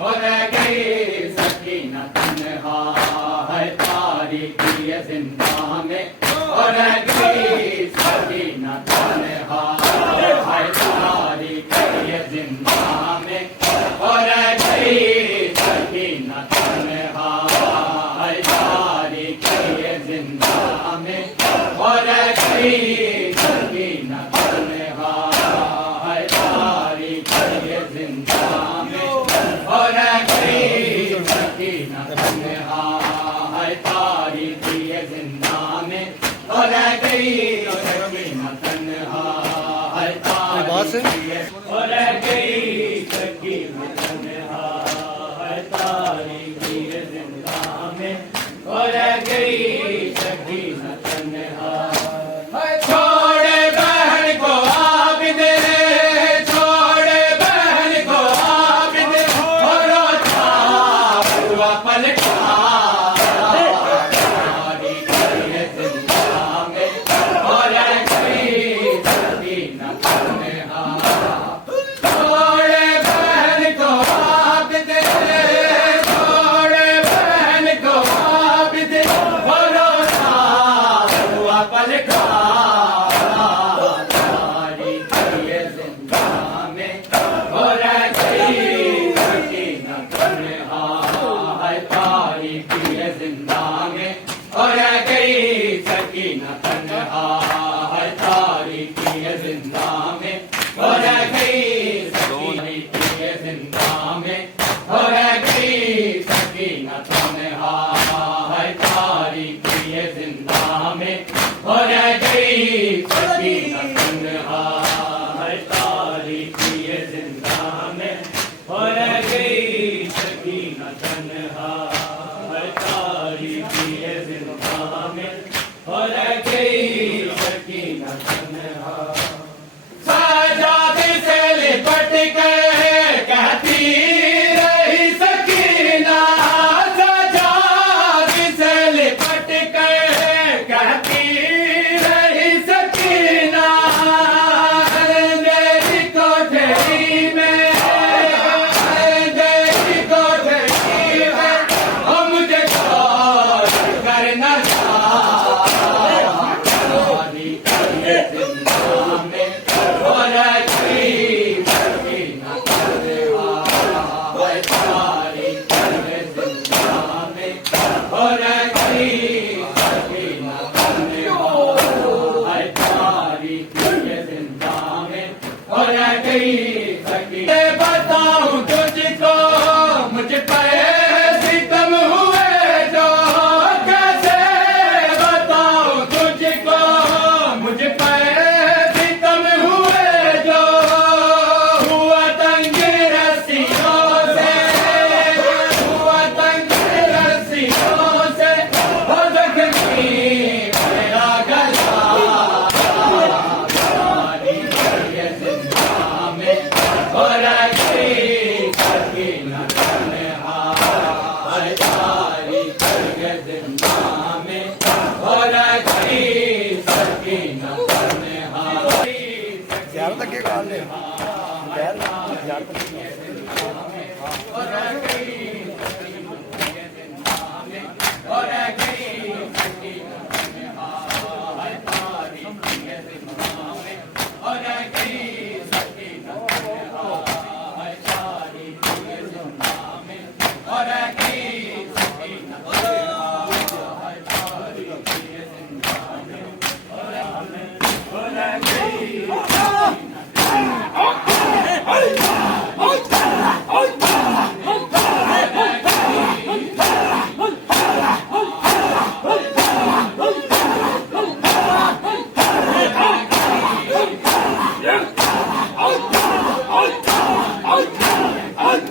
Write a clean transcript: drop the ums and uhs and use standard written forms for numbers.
हो रह गई सकीना तन्हा है तारीकी ये जिंदा में, हो रह गई सकीना तन्हा है तारीकी ये जिंदा में, हो रह गई सकीना तन्हा है तारीकी ये जिंदा में, हो रह गई सकीना तन्हा है तारीकी ये जिंदा में, हो रह गई सकीना तन्हा है तारीकी ये जिंदा में, हो रह गई सकीना तन्हा है तारीकी ये, हो रह गई सकीना तन्हा है तारीकी ये जिंदा में, हो रह गई सकीना तन्हा। छोड़े बहन को आबिद, छोड़े बहन को आबिद, हो रोता हुआ पलटा तारीकी ये जिंदा में, हो रह गई सकीना तन्हा। छोड़े बहन को आबिद, छोड़े बहन को आबिद, हो रोता हुआ पलटा तारीकी ये जिंदा में, हो रह गई सकीना तन्हा है तारीकी ये जिंदा में, हो रह गई सकीना तन्हा है तारीकी ये जिंदा में, हो रह गई तारीकी ये जिंदा में, हो रह गई सकीना तन्हा है तारीकी ये जिंदा में, हो रह गई सकीना तन्हा है तारीकी ये जिंदा में, हो रह गई सकीना तन्हा है तारीकी ये जिंदा में, हो रह गई सकीना तन्हा। साजाद से लिपट कर कहती रही सकीना, साजाद से लिपट कर कहती रही सकीना, अंधेरी कोठरी में, अंधेरी कोठरी में, ओ मुझे छोड़ कर न जा तारीकी ये जिंदा में, हो रह गई सकीना तन्हा है तारीकी ये जिंदा में, हो रह गई सकीना तन्हा है तारीकी ये जिंदा में, हो रह गई सकीना। बताऊं तुझको मुझ पर सितम हुए जो, कैसे बताऊं तुझको मुझ पर सितम हुए जो, हुआ तंग रस्सियों से, हुआ तंग रस्सियों से, हो जख्मी मेरा गला तारीकी ये जिंदा में, हो रह गई सकीना तन्हा है तारीकी ये जिंदा में, हो रह गई सकीना तन्हा। यार तक के काल ले यार यार तक हो रह गई सकीना ये जिंदा में, हो रह गई सकीना तन्हा है तारीकी ये जिंदा में, हो रह गई सकीना तन्हा है तारीकी ये जिंदा में, हो रह गई सकीना तन्हा है तारीकी ये जिंदा में, हो रह गई out